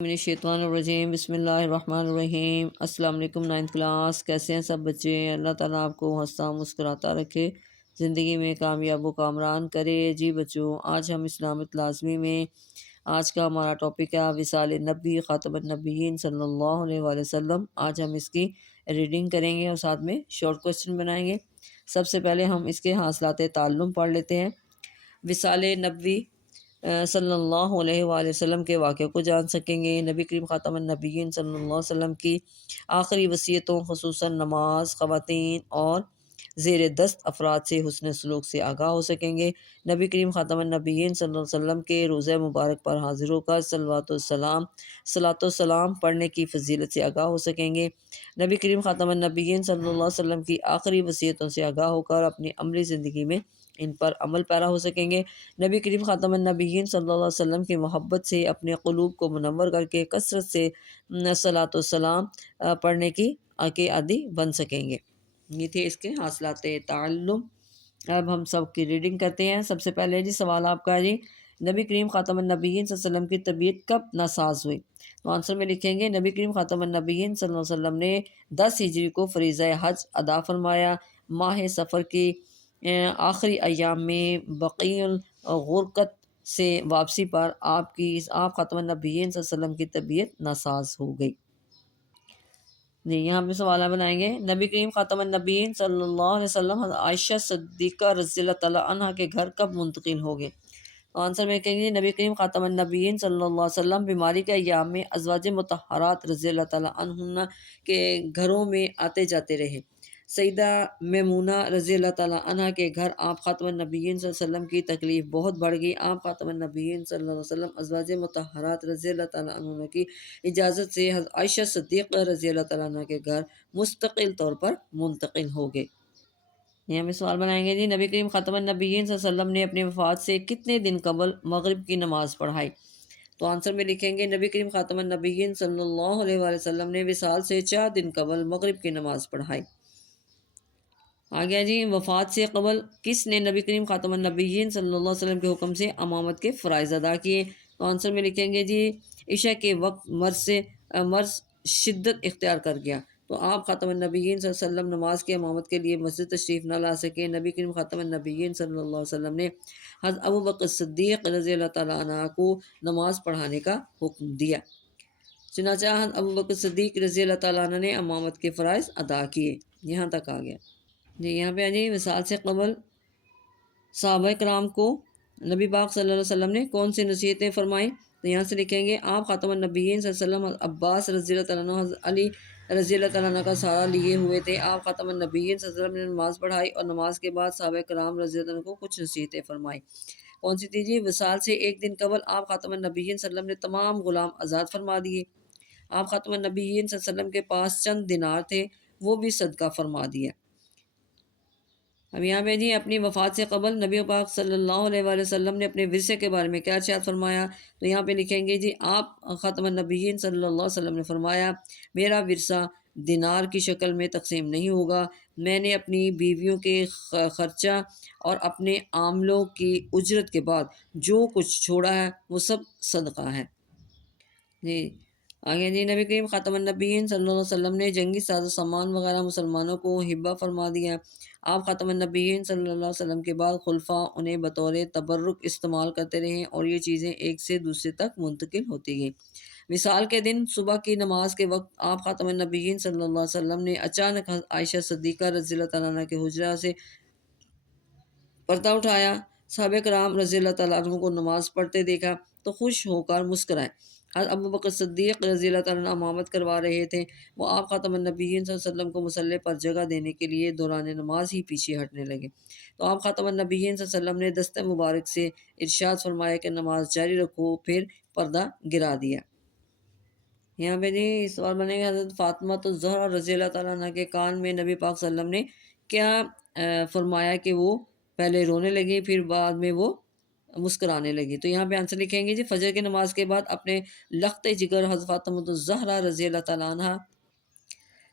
من الشیطان الرجیم بسم اللہ الرحمن الرحیم۔ السلام علیکم 9th کلاس، کیسے ہیں سب بچے؟ اللہ تعالیٰ آپ کو ہنستا مسکراتا رکھے، زندگی میں کامیاب و کامران کرے۔ جی بچوں، آج ہم اسلامت لازمی میں آج کا ہمارا ٹاپک ہے وصال نبی خاتم النبیین صلی اللہ علیہ وآلہ وسلم۔ آج ہم اس کی ریڈنگ کریں گے اور ساتھ میں شارٹ کوسچن بنائیں گے۔ سب سے پہلے ہم اس کے حاصلات تعلم پڑھ لیتے ہیں۔ وصال نبی صلی اللہ علیہ وآلہ وسلم کے واقعے کو جان سکیں گے۔ نبی کریم خاتم النبیین صلی اللہ علیہ وسلم کی آخری وصیتوں خصوصاً نماز، خواتین اور زیر دست افراد سے حسن سلوک سے آگاہ ہو سکیں گے۔ نبی کریم خاتم النبیین صلی اللہ علیہ وسلم کے روضہ مبارک پر حاضر ہو کر صلوات و سلام پڑھنے کی فضیلت سے آگاہ ہو سکیں گے۔ نبی کریم خاتم النبیین صلی اللہ علیہ وسلم کی آخری وصیتوں سے آگاہ ہو کر اپنی عملی زندگی میں ان پر عمل پیرا ہو سکیں گے۔ نبی کریم خاتم النبیین صلی اللہ علیہ وسلم کی محبت سے اپنے قلوب کو منور کر کے کثرت سے صلوات و سلام پڑھنے کی عادی بن سکیں گے۔ یہ تھے اس کے حاصلات تعلم۔ اب ہم سب کی ریڈنگ کرتے ہیں۔ سب سے پہلے جی سوال آپ کا جی، نبی کریم خاتم النبیین صلی اللہ علیہ وسلم کی طبیعت کب ناساز ہوئی؟ تو آنسر میں لکھیں گے نبی کریم خاتم النبیین صلی اللہ علیہ وسلم نے 10 ہجری کو فریضہ حج ادا فرمایا۔ ماہ سفر کی آخری ایام میں بقیع الغرقت سے واپسی پر آپ خاتم النبیین صلی اللہ علیہ وسلم کی طبیعت ناساز ہو گئی۔ جی یہاں پہ سوالہ بنائیں گے، نبی کریم خاتم النبیین صلی اللہ علیہ وسلم عائشہ صدیقہ رضی اللہ تعالیٰ عنہ کے گھر کب منتقل ہو گئے؟ آنسر میں کہیں گے نبی کریم خاتم النبیین صلی اللہ علیہ وسلم بیماری کے ایام میں ازواج مطہرات رضی اللہ تعالیٰ عنہن کے گھروں میں آتے جاتے رہے۔ سیدہ میمونہ رضی اللہ تعالیٰ عنہ کے گھر آپ خاتم النبیین صلی اللہ علیہ وسلم کی تکلیف بہت بڑھ گئی۔ آپ خاتم النبیین صلی اللہ علیہ وسلم ازواج مطہرات رضی اللہ تعالیٰ عنہ کی اجازت سے عائشہ صدیقہ رضی اللہ تعالیٰ عنہ کے گھر مستقل طور پر منتقل ہو گئے۔ یہاں میں سوال بنائیں گے جی، نبی کریم خاتم النبیین صلی اللہ علیہ وسلم نے اپنی وفات سے کتنے دن قبل مغرب کی نماز پڑھائی؟ تو آنسر میں لکھیں گے نبی کریم خاتم النبیین صلی اللہ علیہ وآلہ وسلم نے وصال سے 4 دن قبل مغرب کی نماز پڑھائی۔ آگیا جی، وفات سے قبل کس نے نبی کریم خاتم النبیین صلی اللہ علیہ وسلم کے حکم سے امامت کے فرائض ادا کیے؟ تو آنسر میں لکھیں گے جی، عشاء کے وقت مرض شدت اختیار کر گیا تو آپ خاتم النبیین صلی اللہ علیہ وسلم نماز کی امامت کے لیے مسجد تشریف نہ لا سکے۔ نبی کریم خاتم النبیین صلی اللہ علیہ وسلم نے حضرت ابوبکر صدیق رضی اللہ تعالیٰ عنہ کو نماز پڑھانے کا حکم دیا، چنانچہ حضرت ابوبکر صدیق رضی اللہ تعالیٰ عنہ نے امامت کے فرائض ادا کیے۔ یہاں تک آ گیا جی۔ یہاں پہ جی، وصال سے قبل صحابہ کرام کو نبی پاک صلی اللہ علیہ وسلم نے کون سی نصیحتیں فرمائیں؟ تو یہاں سے لکھیں گے آپ خاتم النبیین صلی اللہ علیہ وسلم عباس رضی اللہ تعالیٰ عنہ، حضرت علی رضی اللہ تعالیٰ عنہ کا سہارا لیے ہوئے تھے۔ آپ خاتم النبیین صلی اللہ علیہ وسلم نے نماز پڑھائی اور نماز کے بعد صحابہ کرام رضی اللہ عنہ کو کچھ نصیحتیں فرمائیں۔ کون سی تھی جی؟ وصال سے 1 دن قبل آپ خاتم النبیین صلی اللہ علیہ وسلم نے تمام غلام آزاد فرما دیے۔ آپ خاتم النبیین صلی اللہ علیہ وسلم کے پاس چند دینار تھے، وہ بھی صدقہ فرما دیا۔ اب یہاں پہ جی، اپنی وفات سے قبل نبی پاک صلی اللہ علیہ وآلہ وسلم نے اپنے ورثے کے بارے میں کیا ارشاد فرمایا؟ تو یہاں پہ لکھیں گے جی، آپ خاتم النبیین صلی اللہ علیہ وسلم نے فرمایا میرا ورثہ دینار کی شکل میں تقسیم نہیں ہوگا، میں نے اپنی بیویوں کے خرچہ اور اپنے عاملوں کی اجرت کے بعد جو کچھ چھوڑا ہے وہ سب صدقہ ہے۔ جی آگے جی، نبی کریم خاتم النبیین صلی اللہ علیہ وسلم نے جنگی ساز و سامان وغیرہ مسلمانوں کو ہبہ فرما دیا۔ آپ خاتم النبیین صلی اللہ علیہ وسلم کے بعد خلفاء انہیں بطور تبرک استعمال کرتے رہے اور یہ چیزیں ایک سے دوسرے تک منتقل ہوتی گئیں۔ وصال کے دن صبح کی نماز کے وقت آپ خاتم النبیین صلی اللہ علیہ وسلم نے اچانک عائشہ صدیقہ رضی اللہ تعالیٰ عنہ کے حجرہ سے پردہ اٹھایا، صحابہ کرام رضی اللہ تعالیٰ عنہ کو نماز پڑھتے دیکھا تو خوش ہو کر مسکرائے۔ حضرت ابوبکر صدیق رضی اللہ تعالیٰ عنہ امامت کروا رہے تھے، وہ آپ خاتم النبیین صلی اللہ علیہ وسلم کو مصلی پر جگہ دینے کے لیے دوران نماز ہی پیچھے ہٹنے لگے تو آپ خاتم النبیین صلی اللہ علیہ وسلم نے دست مبارک سے ارشاد فرمایا کہ نماز جاری رکھو، پھر پردہ گرا دیا۔ یہاں پہ جی سوال بنے گا، حضرت فاطمہ الزہرا رضی اللہ تعالیٰ عنہ کے کان میں نبی پاک صلی اللہ علیہ وسلم نے کیا فرمایا کہ وہ پہلے رونے لگی پھر بعد میں وہ مسکرانے لگی؟ تو یہاں پہ آنسر لکھیں گے جی، فجر کی نماز کے بعد اپنے لخت جگر حضرت فاطمہ الزہرا رضی اللہ تعالیٰ عنہ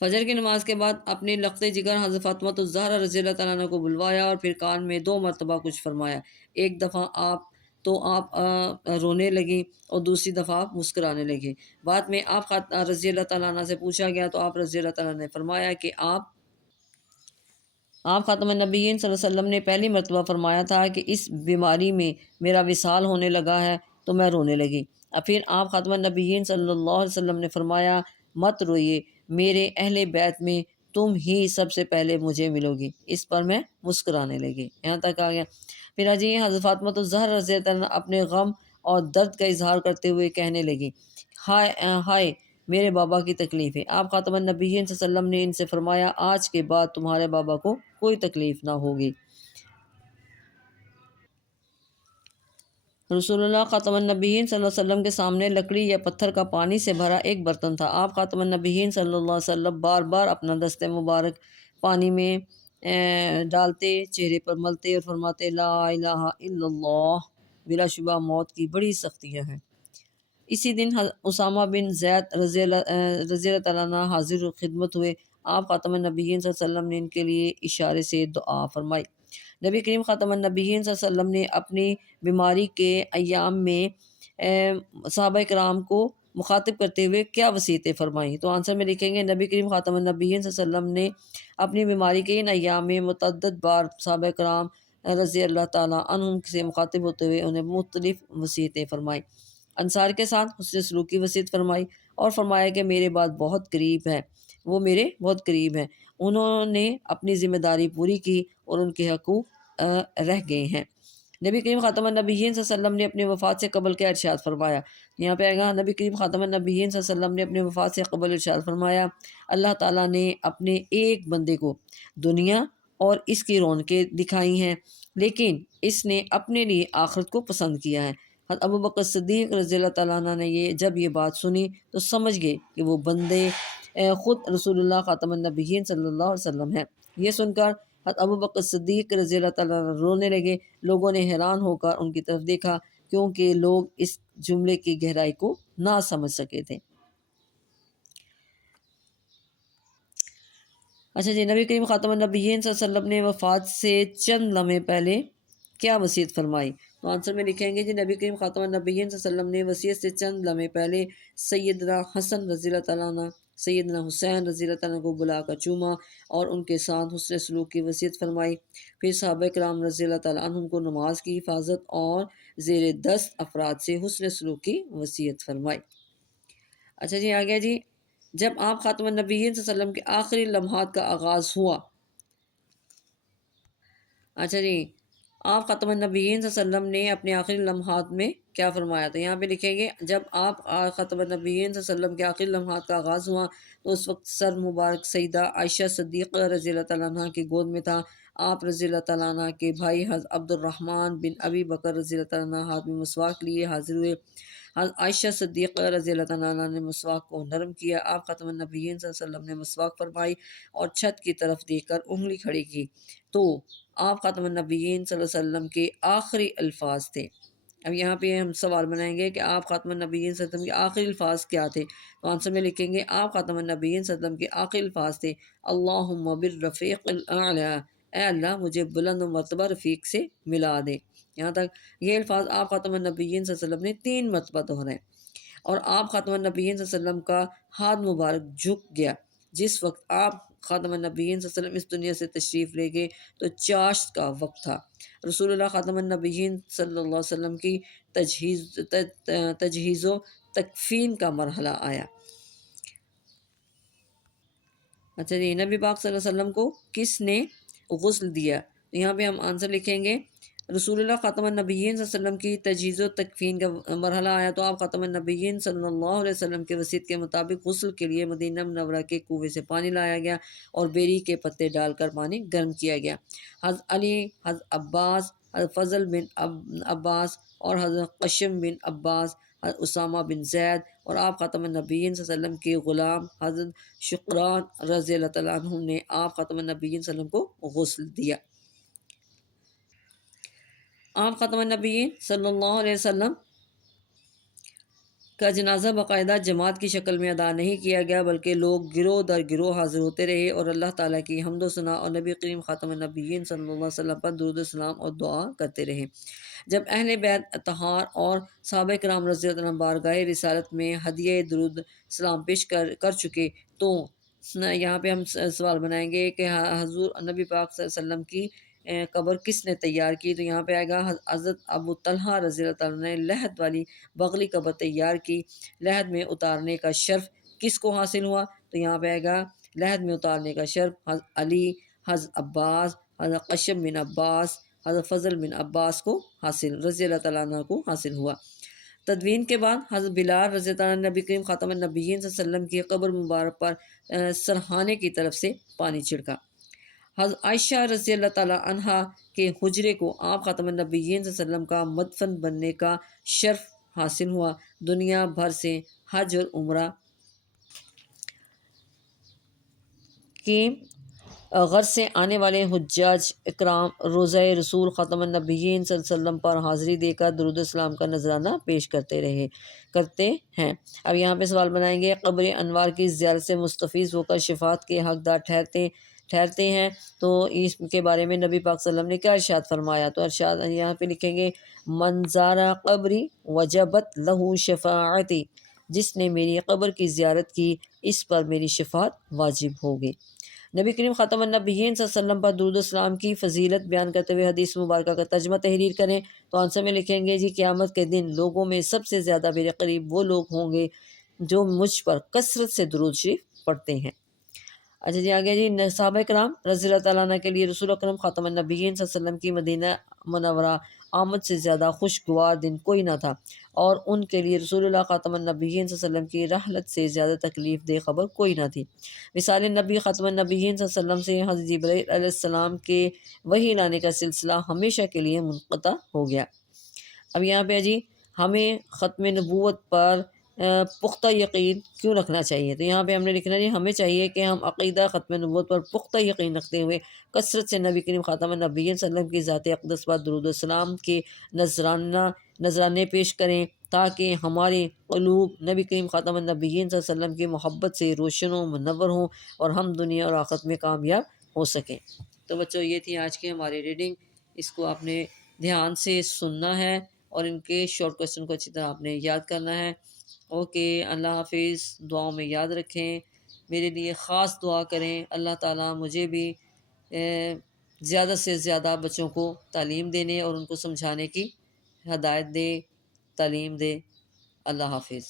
فجر کی نماز کے بعد اپنے لخت جگر حضرت فاطمہ الزہرا رضی اللہ تعالیٰ عنہ کو بلوایا اور پھر کان میں 2 مرتبہ کچھ فرمایا۔ ایک دفعہ آپ تو آپ رونے لگیں اور دوسری دفعہ آپ مسکرانے لگیں۔ بعد میں آپ رضی اللہ تعالیٰ عنہ سے پوچھا گیا تو آپ رضی اللہ تعالیٰ نے فرمایا کہ آپ خاتم النبیین صلی اللہ علیہ وسلم نے پہلی مرتبہ فرمایا تھا کہ اس بیماری میں میرا وصال ہونے لگا ہے تو میں رونے لگی۔ پھر آپ خاتم النبیین صلی اللہ علیہ وسلم نے فرمایا مت روئیے، میرے اہل بیت میں تم ہی سب سے پہلے مجھے ملو گی۔ اس پر میں مسکرانے لگی۔ یہاں تک آ گیا۔ پھر حضرت فاطمہ الزہرا رضی اللہ عنہ اپنے غم اور درد کا اظہار کرتے ہوئے کہنے لگی ہائے ہائے میرے بابا کی تکلیف ہے۔ آپ خاتم النبیین صلی اللہ علیہ وسلم نے ان سے فرمایا آج کے بعد تمہارے بابا کو کوئی تکلیف نہ ہوگی۔ رسول اللہ خاتم النبیین صلی اللہ علیہ وسلم کے سامنے لکڑی یا پتھر کا پانی سے بھرا ایک برتن تھا۔ آپ خاتم النبیین صلی اللہ علیہ وسلم بار بار اپنا دست مبارک پانی میں ڈالتے، چہرے پر ملتے اور فرماتے لا الہ الا اللہ، بلا شبہ موت کی بڑی سختیاں ہیں۔ اسی دن اسامہ بن زید رضی اللہ تعالیٰ عنہ حاضر خدمت ہوئے۔ آپ خاتم النبیین صلی اللہ علیہ وسلم نے ان کے لیے اشارے سے دعا فرمائی۔ نبی کریم خاتم النبیین صلی اللہ علیہ وسلم نے اپنی بیماری کے ایام میں صحابہ کرام کو مخاطب کرتے ہوئے کیا وصیتیں فرمائیں؟ تو آنسر میں لکھیں گے نبی کریم خاتم النبیین صلی اللہ علیہ وسلم نے اپنی بیماری کے ان ایام میں متعدد بار صحابہ کرام رضی اللہ تعالیٰ عنہم سے مخاطب ہوتے ہوئے انہیں مختلف وصیتیں فرمائیں۔ انصار کے ساتھ حسن سلوک کی وصیت فرمائی اور فرمایا کہ میرے بعد بہت قریب ہے، وہ میرے بہت قریب ہیں، انہوں نے اپنی ذمہ داری پوری کی اور ان کے حقوق رہ گئے ہیں۔ نبی کریم خاتم النبیین صلی اللہ علیہ وسلم نے اپنی وفات سے قبل کیا ارشاد فرمایا؟ یہاں پہ آئے گا نبی کریم خاتم النبیین صلی اللہ علیہ وسلم نے اپنی وفات سے قبل ارشاد فرمایا اللہ تعالیٰ نے اپنے ایک بندے کو دنیا اور اس کی رونقیں دکھائی ہیں، لیکن اس نے اپنے لیے آخرت کو پسند کیا ہے۔ حضرت ابو بکر صدیق رضی اللہ تعالیٰ عنہ نے جب یہ بات سنی تو سمجھ گئے کہ وہ بندے خود رسول اللہ خاتم النبیین صلی اللہ علیہ وسلم ہیں۔ یہ سن کر حضرت ابو بکر صدیق رضی اللہ تعالیٰ عنہ رونے لگے۔ لوگوں نے حیران ہو کر ان کی طرف دیکھا کیونکہ لوگ اس جملے کی گہرائی کو نہ سمجھ سکے تھے۔ اچھا جی، نبی کریم خاتم النبیین صلی اللہ علیہ وسلم نے وفات سے چند لمحے پہلے کیا وصیت فرمائی؟ تو آنسر میں لکھیں گے جی نبی کریم خاتم النبیین صلی اللہ علیہ وسلم نے وصیت سے چند لمحے پہلے سیدنا حسن رضی اللہ تعالیٰ عنہ، سیدنا حسین رضی اللہ تعالیٰ عنہ کو بلا کر چوما اور ان کے ساتھ حسن سلوک کی وصیت فرمائی۔ پھر صحابہ کرام رضی اللہ تعالیٰ عنہ کو نماز کی حفاظت اور زیر دست افراد سے حسن سلوک کی وصیت فرمائی۔ اچھا جی، آ گیا جی جب آپ خاتم النبیین صلی اللہ علیہ وسلم کے آخری لمحات کا آغاز ہوا۔ اچھا جی، آپ خاتم النبیین صلی اللہ علیہ وسلم نے اپنے آخری لمحات میں کیا فرمایا؟ تو یہاں پہ لکھیں گے جب آپ خاتم النبیین صلی اللہ علیہ وسلم کے آخری لمحات کا آغاز ہوا تو اس وقت سر مبارک سیدہ عائشہ صدیقہ رضی اللہ تعالیٰ عنہ کی گود میں تھا۔ آپ رضی اللہ تعالیٰ عنہ کے بھائی حضرت عبد الرحمن بن ابی بکر رضی اللہ تعالیٰ عنہ ہاتھ میں مسواک لیے حاضر ہوئے۔ حضرت عائشہ صدیقہ رضی اللہ تعالیٰ عنہ نے مسواک کو نرم کیا۔ آپ خاتم النبیین صلی اللہ علیہ وسلم نے مسواک فرمائی اور چھت کی طرف دیکھ کر انگلی کھڑی کی تو آپ خاتم النبیین صلی اللہ علیہ وسلم کے آخری الفاظ تھے۔ اب یہاں پہ ہم سوال بنائیں گے کہ آپ خاتم النبیین صلی اللہ علیہ وسلم کے آخری الفاظ کیا تھے؟ تو آنسر میں لکھیں گے آپ خاتم النبیین صلی اللہ علیہ وسلم کے آخری الفاظ تھے اللہم بالرفیق الاعلی، اے اللہ مجھے بلند و مرتبہ رفیق سے ملا دے۔ یہاں تک یہ الفاظ آپ خاتم النبیین صلی اللہ علیہ وسلم نے 3 مرتبہ دہرائے اور آپ خاتم النبیین صلی اللہ علیہ وسلم کا ہاتھ مبارک جھک گیا۔ جس وقت آپ خاتم النبیین صلی اللہ علیہ وسلم اس دنیا سے تشریف لے گئے تو چاشت کا وقت تھا۔ رسول اللہ خاتم النبیین صلی اللہ علیہ وسلم کی تجہیز و تکفین کا مرحلہ آیا۔ اچھا جی، نبی پاک صلی اللہ علیہ وسلم کو کس نے غسل دیا؟ یہاں پہ ہم آنسر لکھیں گے رسول اللہ خاتم النبیین صلی اللہ علیہ وسلم کی تجہیز و تکفین کا مرحلہ آیا تو آپ خاتم النبیین صلی اللہ علیہ وسلم کے وصیت کے مطابق غسل کے لیے مدینہ منورہ کے کنویں سے پانی لایا گیا اور بیری کے پتے ڈال کر پانی گرم کیا گیا۔ حضرت علی، حضرت عباس، حضرت فضل بن عباس اور حضرت قشم بن عباس، حضرت اسامہ بن زید اور آپ خاتم النبیین صلی اللہ علیہ وسلم کے غلام حضرت شقران رضی اللہ تعالیٰ عنہ نے آپ خاتم النبیین صلی اللہ علیہ وسلم کو غسل دیا۔ آپ خاتم النبیین صلی اللہ علیہ وسلم کا جنازہ باقاعدہ جماعت کی شکل میں ادا نہیں کیا گیا، بلکہ لوگ گروہ در گروہ حاضر ہوتے رہے اور اللہ تعالیٰ کی حمد و ثنا اور نبی کریم خاتم النبیین صلی اللہ علیہ وسلم پر درود و سلام اور دعا کرتے رہے۔ جب اہل بیت اطہار اور صحابہ کرام رضی اللہ عنہ بارگاہ رسالت میں ہدیہ درود سلام پیش کر چکے، تو یہاں پہ ہم سوال بنائیں گے کہ حضور نبی پاک صلی اللہ علیہ وسلم کی قبر کس نے تیار کی؟ تو یہاں پہ آئے گا حضرت ابو طلحہ رضی اللہ تعالیٰ نے لحد والی بغلی قبر تیار کی۔ لحد میں اتارنے کا شرف کس کو حاصل ہوا؟ تو یہاں پہ آئے گا لحد میں اتارنے کا شرف حضرت علی، حضرت عباس، حضرت قشم بن عباس، حضرت فضل بن عباس کو حاصل رضی اللہ تعالیٰ عنہ کو حاصل ہوا۔ تدوین کے بعد حضرت بلال رضی اللہ عنہ نبی کریم خاتم النبیین صلی اللہ علیہ وسلم کی قبر مبارک پر سرہانے کی طرف سے پانی چھڑکا۔ حضرت عائشہ رضی اللہ تعالیٰ عنہ کے حجرے کو آپ خاتم النبیین صلی اللہ علیہ وسلم کا مدفن بننے کا شرف حاصل ہوا۔ دنیا بھر سے حج اور عمرہ کی غرض سے آنے والے حجاج اکرام روضہ رسول خاتم النبیین صلی اللہ علیہ وسلم پر حاضری دے کر درود السلام کا نذرانہ پیش کرتے ہیں۔ اب یہاں پہ سوال بنائیں گے، قبر انوار کی زیارت سے مستفیض ہو کر شفاعت کے حقدار ٹھہرتے ہیں، تو اس کے بارے میں نبی پاک صلی اللہ علیہ وسلم نے کیا ارشاد فرمایا؟ تو ارشاد یہاں پہ لکھیں گے، من زار قبری وجبت لہو شفاعتی، جس نے میری قبر کی زیارت کی اس پر میری شفاعت واجب ہوگی۔ نبی کریم خاتم النبیین صلی اللہ علیہ وسلم پر درود السلام کی فضیلت بیان کرتے ہوئے حدیث مبارکہ کا ترجمہ تحریر کریں۔ تو آنسر میں لکھیں گے جی، قیامت کے دن لوگوں میں سب سے زیادہ میرے قریب وہ لوگ ہوں گے جو مجھ پر کثرت سے درود شریف پڑھتے ہیں۔ اچھا جی، آگے جی، صحابہ کرام رضی اللہ تعالیٰ عنہ کے لیے رسول اکرم خاتم النبیین صلی اللہ علیہ وسلم کی مدینہ منورہ آمد سے زیادہ خوشگوار دن کوئی نہ تھا، اور ان کے لیے رسول اللہ خاتم النبیین صلی اللہ علیہ وسلم کی رحلت سے زیادہ تکلیف دہ خبر کوئی نہ تھی۔ وصال نبی خاتم النبیین صلی اللہ علیہ وسلم سے حضرت جبرائیل علیہ السلام کے وحی لانے کا سلسلہ ہمیشہ کے لیے منقطع ہو گیا۔ اب یہاں پہ جی، ہمیں ختم نبوت پر پختہ یقین کیوں رکھنا چاہیے؟ تو یہاں پہ ہم نے لکھنا جی، ہمیں چاہیے کہ ہم عقیدہ ختم نبوت پر پختہ یقین رکھتے ہوئے کثرت سے نبی کریم خاتم النبیین صلی اللہ علیہ وسلم کی ذات اقدس پر درود السلام کے نذرانے پیش کریں، تاکہ ہمارے قلوب نبی کریم خاتم النبیین صلی اللہ علیہ وسلم کی محبت سے روشن و منور ہوں اور ہم دنیا اور آخرت میں کامیاب ہو سکیں۔ تو بچوں، یہ تھی آج کی ہماری ریڈنگ، اس کو آپ نے دھیان سے سننا ہے اور ان کے شارٹ کوسچن کو اچھی طرح آپ نے یاد کرنا ہے۔ اوکے، اللہ حافظ، دعاؤں میں یاد رکھیں، میرے لیے خاص دعا کریں، اللہ تعالیٰ مجھے بھی زیادہ سے زیادہ بچوں کو تعلیم دینے اور ان کو سمجھانے کی ہدایت دے، تعلیم دے۔ اللہ حافظ۔